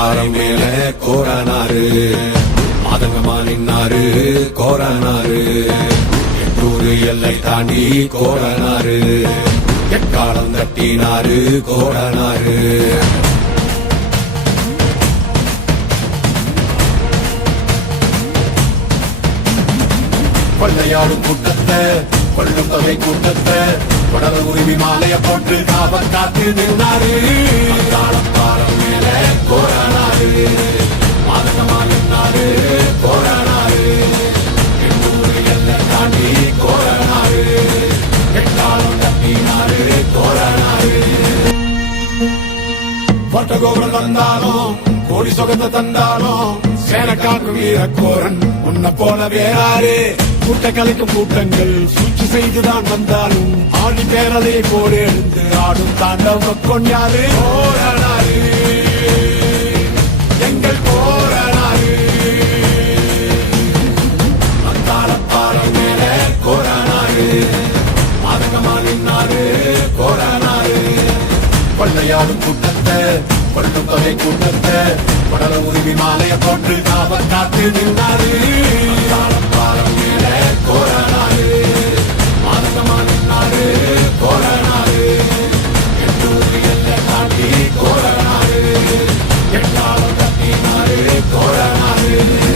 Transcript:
பாரம் மேல கோரானாரு மாதங்கமா நின்னாரு கோரானாரு எட்டூரு எல்லை தாண்டி கோரானாரு எக்காலம் தட்டினாரு கோரானாரு கொள்ளையாடும் கூட்டத்தை கொள்ளும் தொகை கூட்டத்தை உடல உரிமை மாலைய போட்டு காவல் காத்து நின்றாரு பாரம் மேல கோரானாரு மாதகமா நின்னாரு கோரானாரு எண்ணூறு எல்லை தாண்டி கோரானாரு எட்டாலும் தட்டினாரு கோரானாரு வட்ட கோபுரம் தந்தாலும் கோடி சொகத்தை தந்தாலும் சேனக்காக்கு வீரக்கோரன் உன்னை போல வேறாரு கூட்ட கலைக்கும் கூட்டங்கள் சூழ்ச்சி செய்துதான் வந்தாலும் ஆடி பேரலையை போல எழுந்து ஆடும் தாண்டவ கொண்டாரு போரானாரு எங்கள் போரானாரு வந்தால பாரம் மேல கோரானாரு மாதகமா நின்னாரு கோரானாரு கொள்ளையாடும் கூட்டத்தை கொள்ளும் தொகை கூட்டத்தை உடல உரிமை மாலைய போட்டு காவல் காத்து நின்றாரு பாரம் மேல கோரானாரு